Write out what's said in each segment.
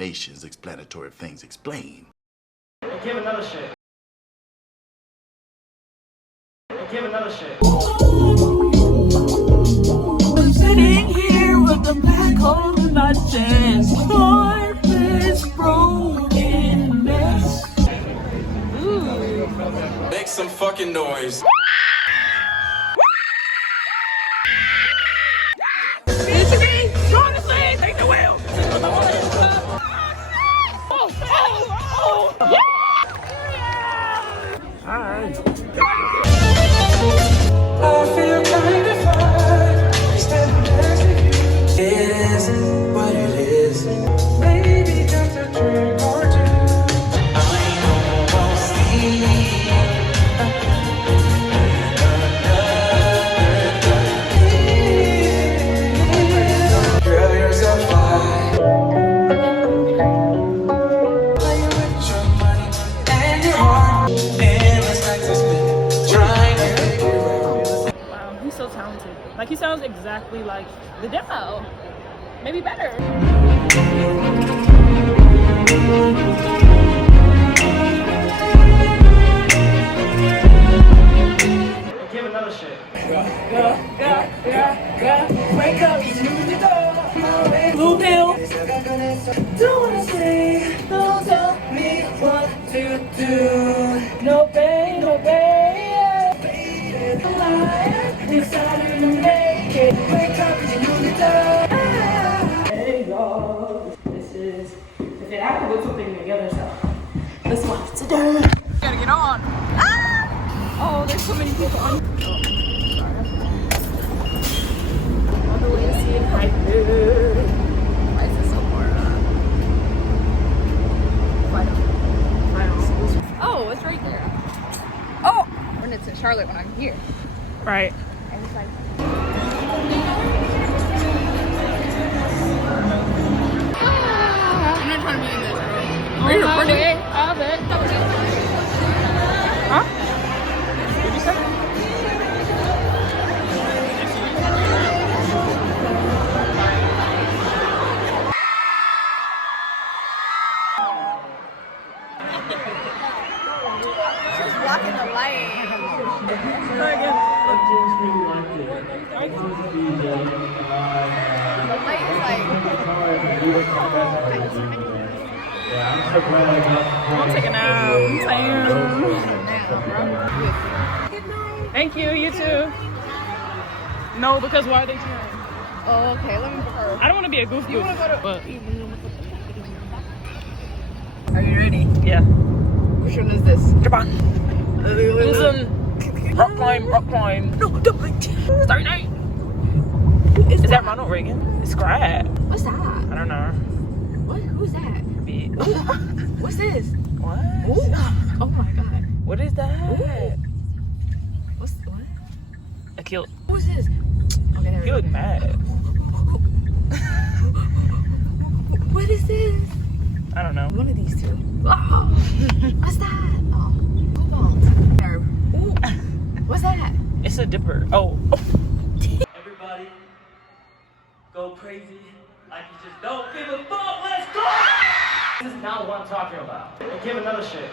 explanations, explanatory things explain. Give another shit. Give another shit. I'm sitting here with a black hole in my chest. Heart is broken mess. Make some fucking noise. Take the wheel. Alright. I feel kind of fine, standing next to you. It isn't what it is. Maybe just a drink or two. I almost see another girl, you're so fine. Playing with your money and your heart. Endless nights I spend trying to figure out. Wow, he's so talented. Like, he sounds exactly like the demo. Maybe better. Give another shit. Wake up, blue pill. Don't wanna say, don't tell me what to do. No pain, no pain. Decided to make it. Wake up, you know the door. Hey y'all, this is the fit. I have to put something together, so let's watch the dirt. Gotta get on. Ah! Oh, there's so many people on. On the way to see ENHYPEN. Why is this so far up? Oh, it's right there. Oh! When it's in Charlotte when I'm here. Right. And it's like... I'm not trying to be in this. Are you recording? Of it. Huh? What'd you say? She's blocking the light. Try again. The light is like... I'll take a nap. I'm tired. Thank you, you too. No, because why are they cheering? Oh, okay, let me book her. I don't want to be a goof goof. But... Are you ready? Yeah. Which one is this? Japan. Listen. Rock climb, rock climb. No, don't like that. Starry night. Is that Ronald Reagan? It's Scrap. What's that? I don't know. What? Who's that? What's this? What? Ooh. Oh my god. What is that? Ooh. What? I killed. Who's this? Okay, there we You go. look mad. What is this? I don't know. One of these two. Oh, what's that? Oh, hold on. There. Ooh. What's that? It's a dipper. Oh. Everybody, go crazy like you just don't give a fuck. Let's go! This is not what I'm talking about. Give another shit.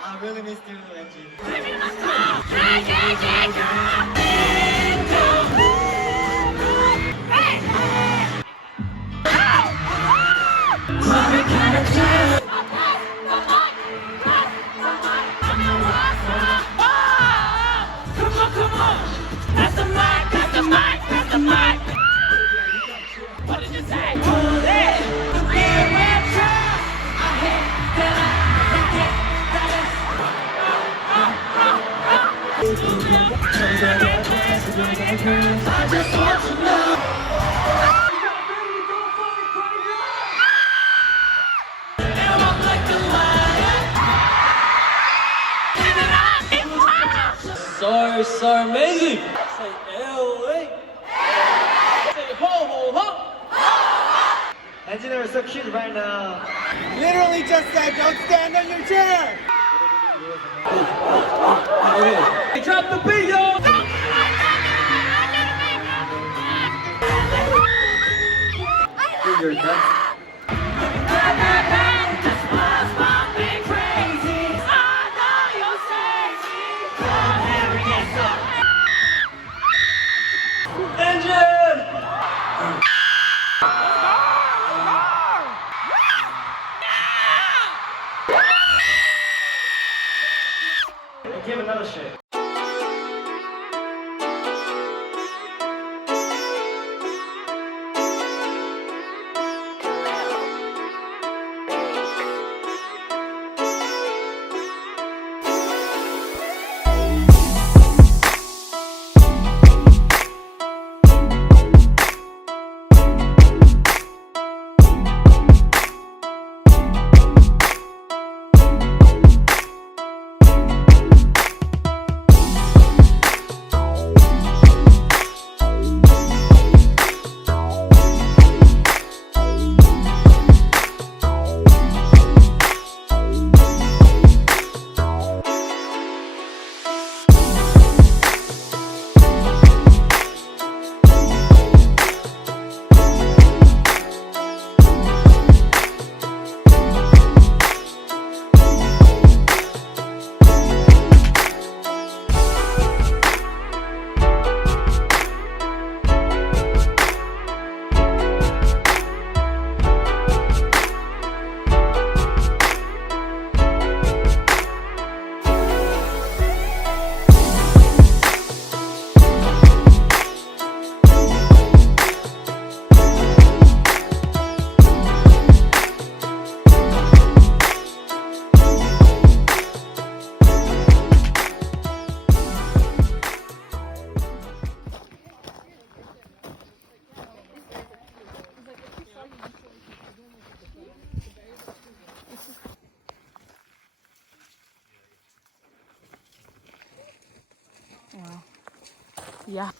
I really miss you, Angie. What did you say? So amazing. Say LA. Say ho ho ho. Angela is so cute right now. Literally just said, don't stand on your chair. Okay. Drop the beat, yo. sure that's... Give another shake. Wow. Yeah.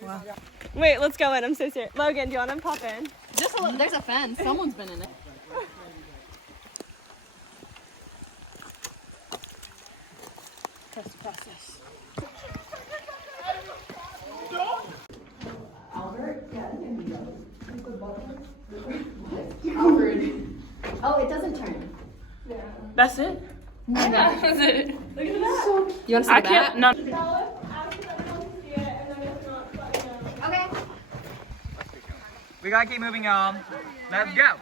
Wow. Wait, let's go in. I'm so serious. Logan, do you want to pop in? There's a fence. Someone's been in it. Trust the process. Oh, it doesn't turn. That's it? That's it. Look at that. You want to see I the can't. back? No. Okay. We gotta keep moving on. Let's go.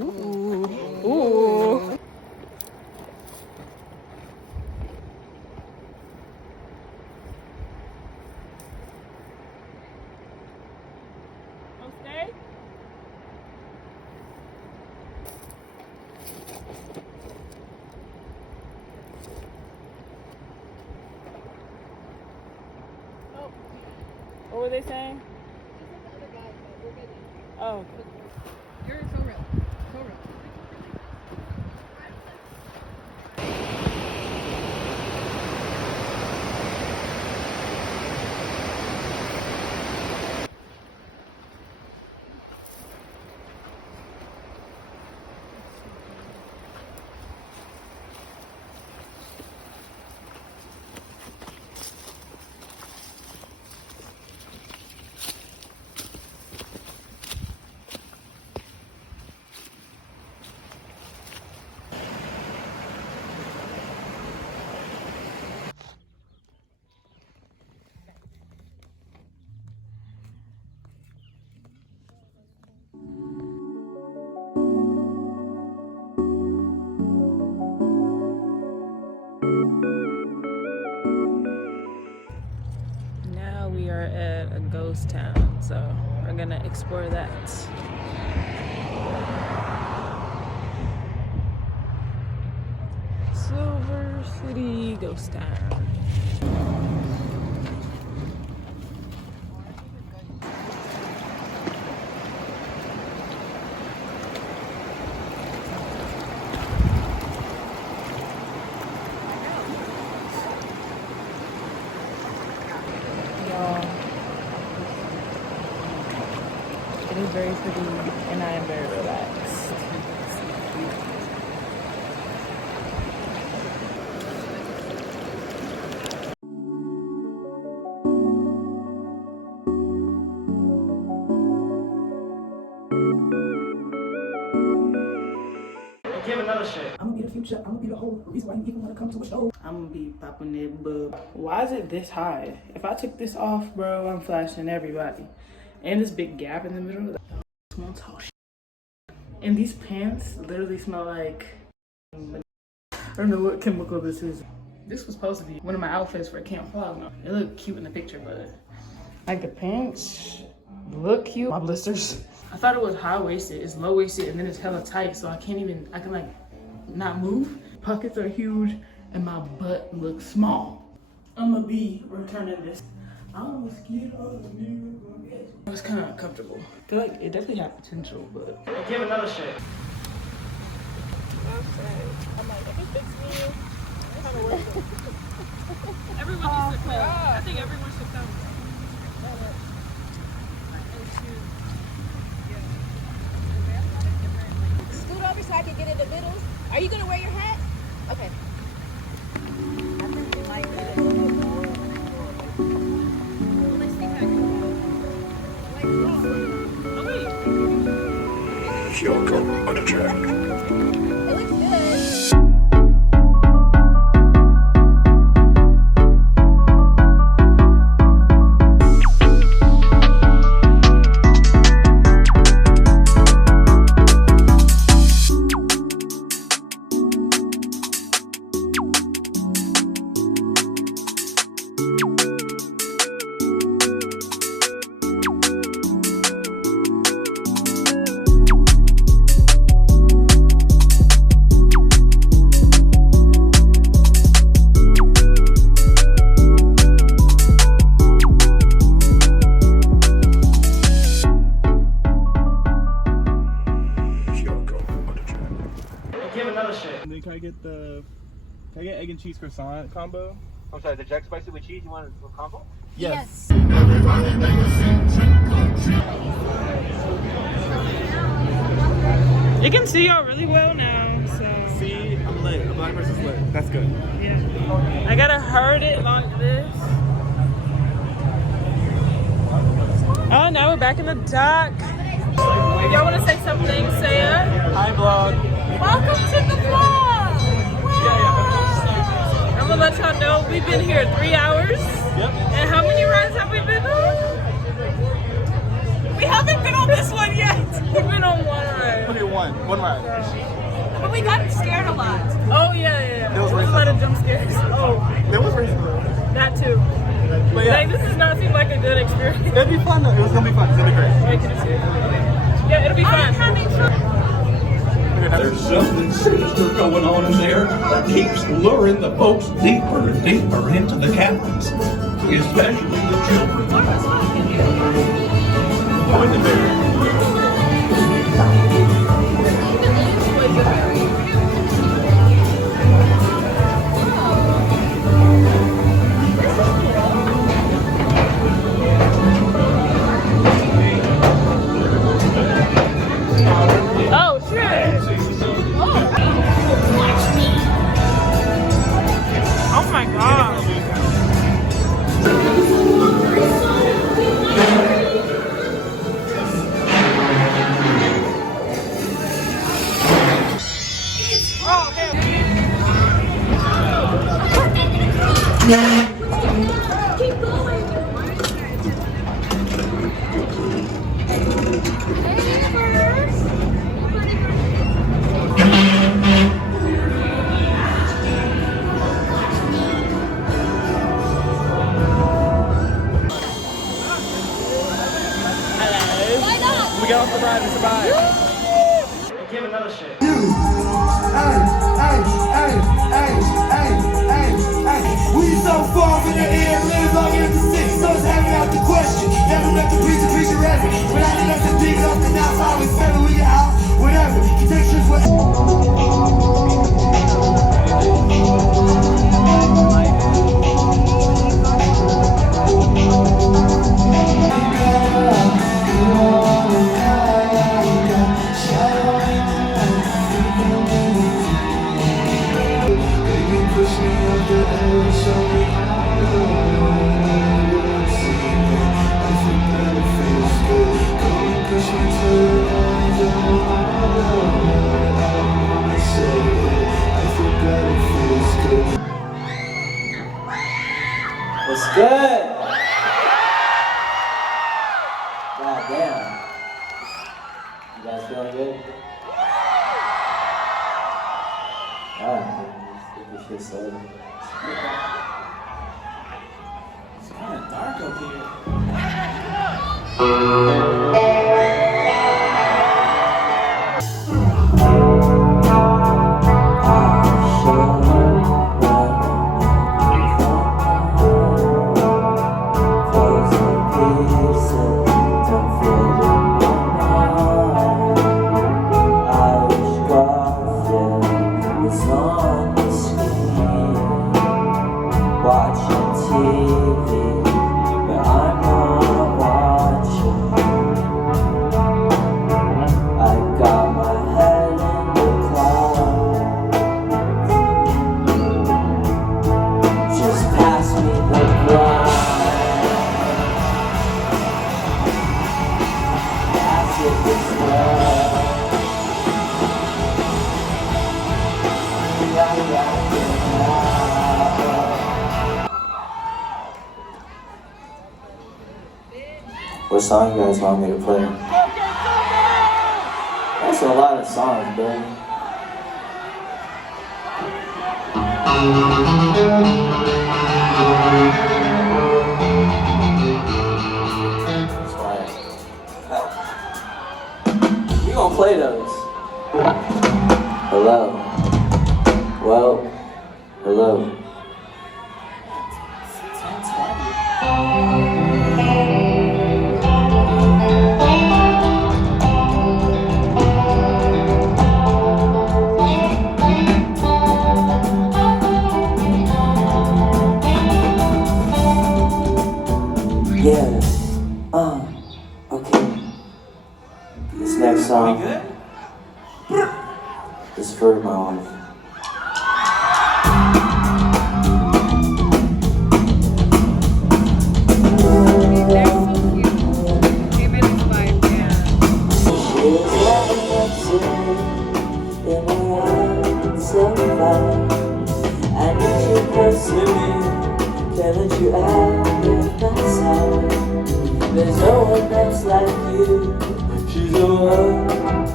Ooh. Okay. Oh. What were they saying? Oh. You're so real. So real. Now we are at a ghost town, so we're gonna explore that. Silver City Ghost Town. is very pretty, and I am very relaxed. Give another shit. I'm gonna be the future. I'm gonna be the whole reason why you even wanna come to a show. I'm gonna be popping that bub. Why is it this high? If I took this off, bro, I'm flashing everybody. And this big gap in the middle. Small tall shit. And these pants literally smell like, I don't know what chemical this is. This was supposed to be one of my outfits for Camp Frog. It looked cute in the picture, but like the pants look cute. My blisters. I thought it was high-waisted. It's low-waisted and then it's hella tight, so I can like not move. Pockets are huge and my butt looks small. I'm gonna be returning this. I almost get out of here. It was kind of uncomfortable. I feel like it definitely had potential, but. Give another shit. I'm like, if it fits me, it's kind of worth it. Everyone needs to come. I think everyone should come. Scoot over so I can get in the middle. Are you gonna wear your hat? Okay. I think you might get it. Let's see how you Kyoko on the track. It looks good. Can I get egg and cheese croissant combo? I'm sorry, the jack spicy with cheese, you want a combo? Yes. You can see y'all really well now, so. See, I'm lit. A black person's lit. That's good. Yeah. I gotta herd it like this. Oh, now we're back in the dock. If y'all wanna say something, say it. Hi, vlog. Welcome to the vlog! I'm gonna let y'all know we've been here 3 hours. Yep. And how many rides have we been on? We haven't been on this one yet. We've been on one ride. Okay, one ride. But we got scared a lot. Oh yeah. There was a lot of jump scares. Oh, It was racing. that too. But yeah, Like, this does not seem like a good experience. it'd be fun though. It was gonna be fun. It's gonna be great. Wait, can you see it? Okay. Yeah, it'll be fun. There's something sinister going on in there that keeps luring the folks deeper and deeper into the caverns, especially the children. Point the bear. Oh shit! Oh my god! We got off the ride and survived. Give another shit. We so far in the air, live long as the six, so it's having out the question. Never met the preacher ready. When I did up the dig up the now, always better we get out, whatever. Textures with. It's kind of dark up here. What song you guys want me to play? That's a lot of songs, baby. We gonna play those. Hello. Well, hello. Yeah, okay. This next song is for my wife. Can't let you out if that's how. There's no one else like you. She's the one,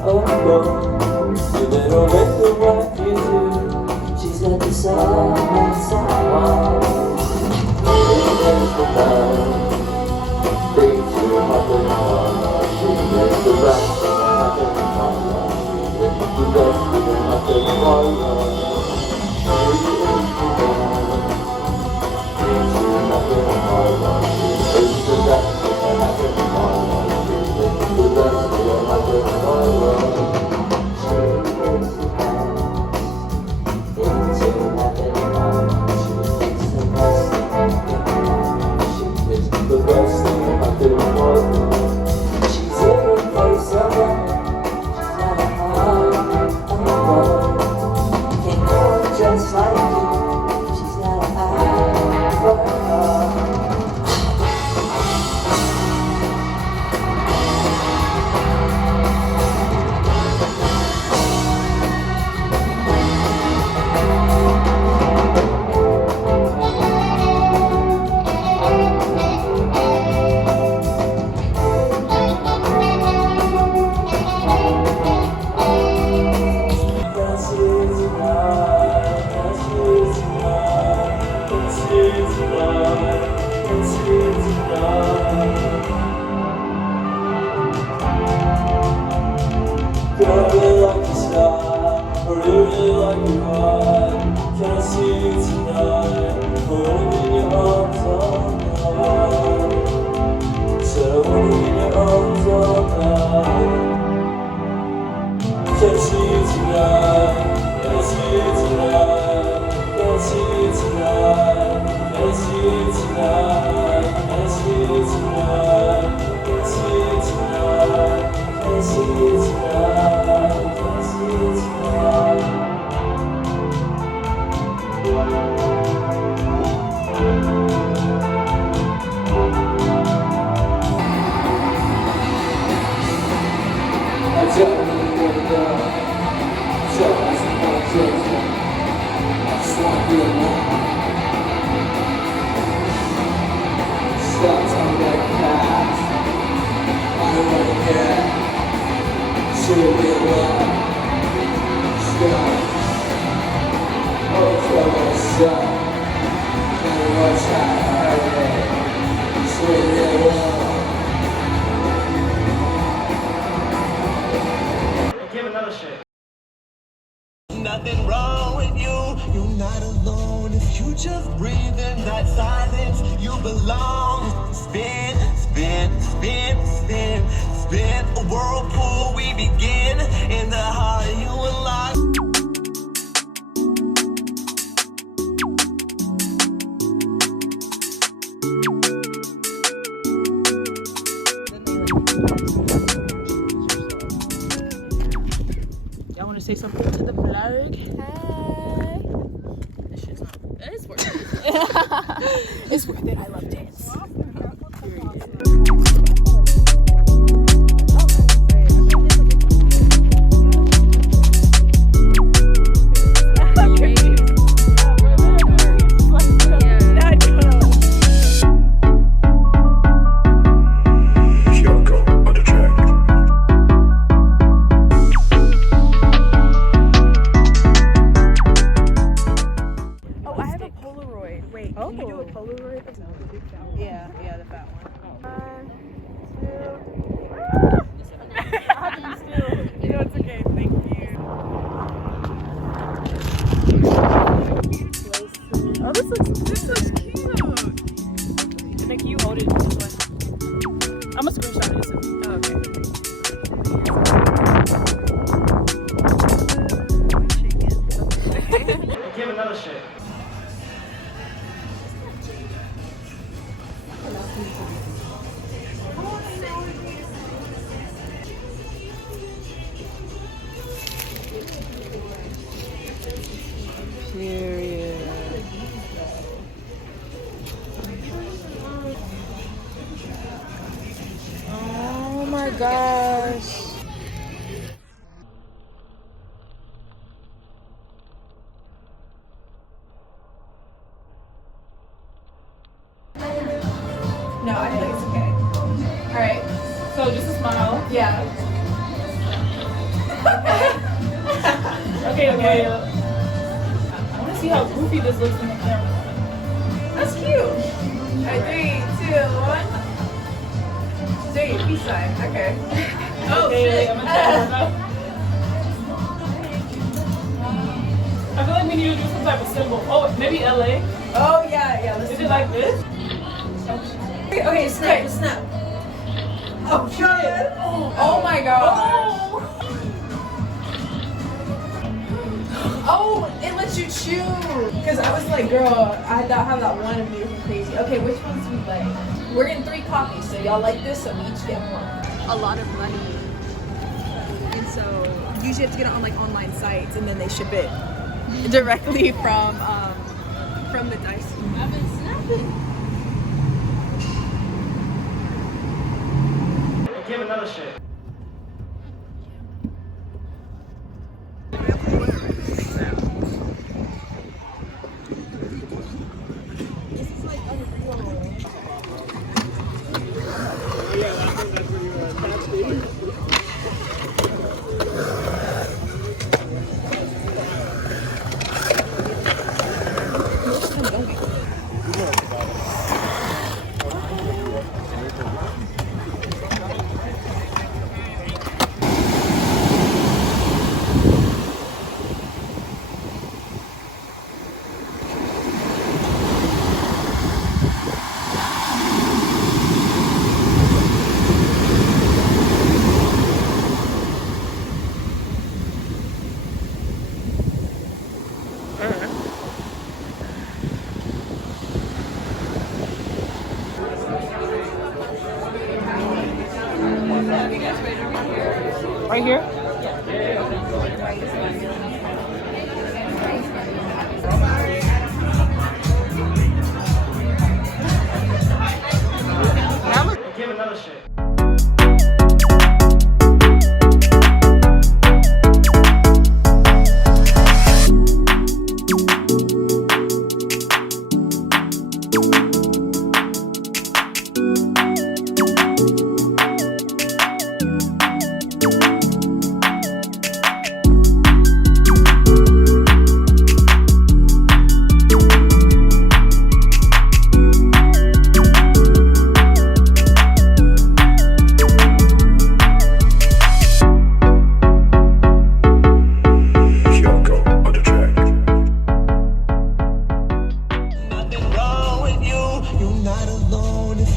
oh no. You better make the right you do. She's got the side by side wall. There's the love. Things you happen on. She makes the right thing happen on. She makes the best thing happen on. Just like you, she's got an eye for her. You just breathe in that silence. You belong. Spin, spin, spin, spin, spin. A whirlpool, we begin. In the heart, you unlock. Y'all want to say something to the vlog? Hey. This shit's not. It's worth it. It's worth it. I love dance. Kyoko on the track. Oh, I have a Polaroid. Wait, can you do a Polaroid? Yeah, the fat one. You know, it's okay. Thank you. Oh, this looks cute. And then can you hold it this way? I'm gonna screenshot this. Oh, okay. Give another shake. Period. Oh my gosh. No, I think it's okay. All right. So just a smile. Yeah. Okay. I want to see how goofy this looks in the camera. That's cute. All right, 3, 2, 1. 3, peace sign. Okay. Oh, Okay, shit. I'm gonna try I feel like we need to do some type of symbol. Oh, maybe LA? Oh, yeah. Let's Is do it like this? Okay, snap. Oh, shit. Oh my god. Oh, it lets you choose. Because I was like, girl, I have that one of Beautiful Crazy. Okay, which ones we like? We're getting 3 copies, so y'all like this, so we each get one. A lot of money. And so usually you have to get it on like online sites and then they ship it directly from the dice. I've been snapping. Give another shake. Right here? Give another shake.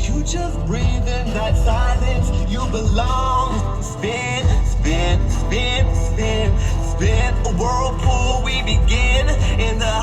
You just breathe in that silence, you belong. Spin, spin, spin, spin, spin. A whirlpool we begin in the